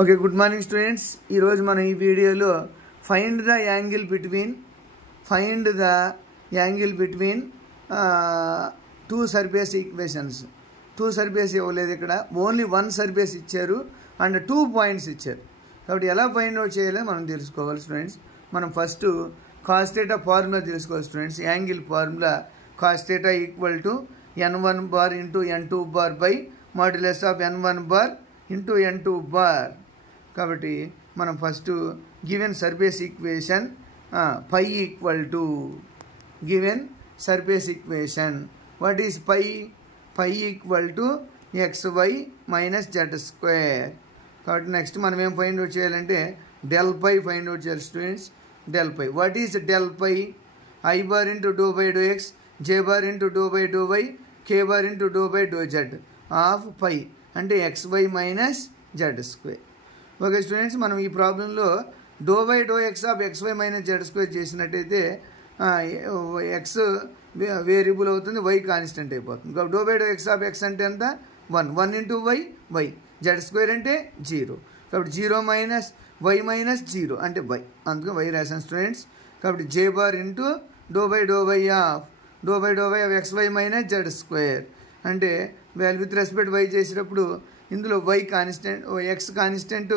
Okay, good morning students. ఈరోజు మనం ఈ వీడియోలో find the angle between two surface equations. Two surface ఇవ్వలేదు, ఇక్కడ ఓన్లీ వన్ సర్ఫేస్ ఇచ్చారు అండ్ 2 పాయింట్స్ ఇచ్చారు. కాబట్టి ఎలా ఫైండ్ అవుట్ చేయాలో మనం తెలుసుకోవాలి స్టూడెంట్స్. మనం ఫస్ట్ కాస్ థీటా ఫార్ములా తెలుసుకోవాలి students. Angle formula cos theta equal to n1 bar into n2 bar by modulus of n1 bar into n2 bar. కాబట్టి మనం first given surface equation phi equal to given surface equation what is phi equal to xy minus z square. కాబట్టి next మనం ఏం find out చేయాలంటే del phi find out చేయాలి students. Del phi what is del phi? I bar into do by do x, J bar into do by do y, K bar into do by do z of phi అంటే xy minus z square. Okay students, మనం ఈ ప్రాబ్లంలో do by do x of xy minus z square చేసినట్టయితే x variable అవుతుంది, y constant అయిపోతుంది. కాబట్టి do by do x of x అంటే ఎంత? 1 ఇంటూ వై జెడ్ స్క్వేర్ అంటే 0. కాబట్టి 0 మైనస్ వై మైనస్ 0 అంటే వై, అందుకే వై రాసాను స్టూడెంట్స్. కాబట్టి J bar into do by do y of xy minus z square అంటే విత్ రెస్పెక్ట్ వై చేసేటప్పుడు ఇందులో వై కాన్స్టెంట్, ఎక్స్ కాన్స్టెంట్,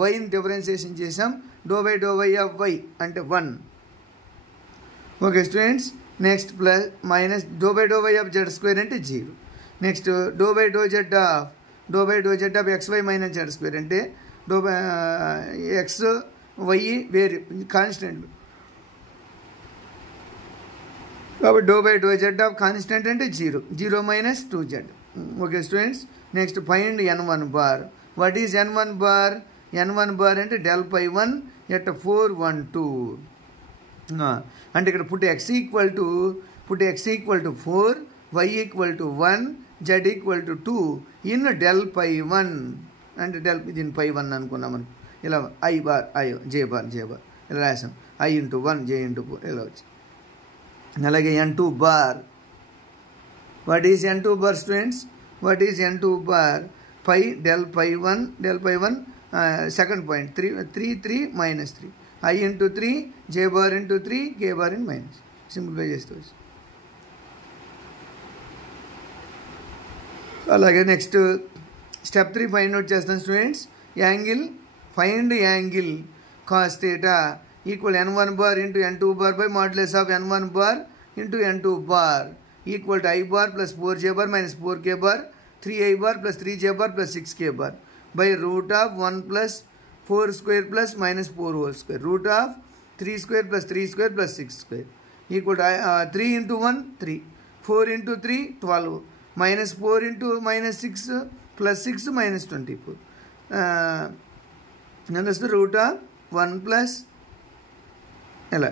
వైని డిఫరెన్షియేషన్ చేసాం. Do by do y of y అంటే 1. Okay students, next plus minus do by do y of z square అంటే 0. Next do by do z of xy minus z square అంటే do by x y వేరే constant. కాబట్టి do by do z of constant అంటే 0 minus 2z. Okay students, next find n1 bar. What is n1 bar? n1 bar అంటే del phi 1 at 4 1 2 అంటే ఇక్కడ put x equal to 4, y equal to 1, z equal to 2 in del phi 1 అంటే దీని పై 1 అనుకున్నాం మనం. ఇలా i bar J bar ఇలా రాసాం. i ఇంటూ 1 j ఇంటూ 4 ఇలా వచ్చి. అలాగే n2 bar. What is n2 bar students? What is n2 bar? Phi del phi 1 second point 3 minus 3, i into 3, j bar into 3, k bar in minus. Simplify చేస్తూ వచ్చి. అలాగే next step 3 find out చేస్తాం students. Find angle cos theta equal n1 bar into n2 bar by modulus of n1 bar into n2 bar equal to i bar plus 4j bar minus 4k bar 3i bar plus 3j bar plus 6k bar by root of 1 plus 4 square plus minus 4 whole square root of 3 square plus 3 square plus 6 square equal to 3 into 1 3, 4 into 3 12, minus 4 into minus 6 plus 6 minus 24 ఎంత వస్తుంది? Root of 1 plus ఎలా.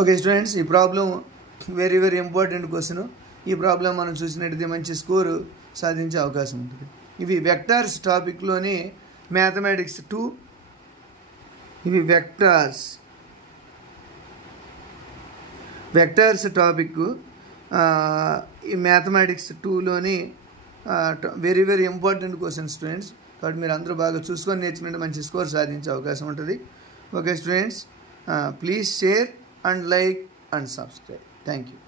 Okay students, ఈ problem very very important question. ఈ problem మనం చూసినట్టయితే మంచి score సాధించే అవకాశం ఉంటుంది. ఇవి వెక్టార్స్ టాపిక్లోని మ్యాథమెటిక్స్ 2. ఇవి వెక్టార్స్ టాపిక్ ఈ మ్యాథమెటిక్స్ 2లోని very very important question students. కాబట్టి మీరు అందరూ బాగా చూసుకొని నేర్చుకుంటే మంచి స్కోర్ సాధించే అవకాశం ఉంటుంది. Okay students, please share and like and subscribe. Thank you.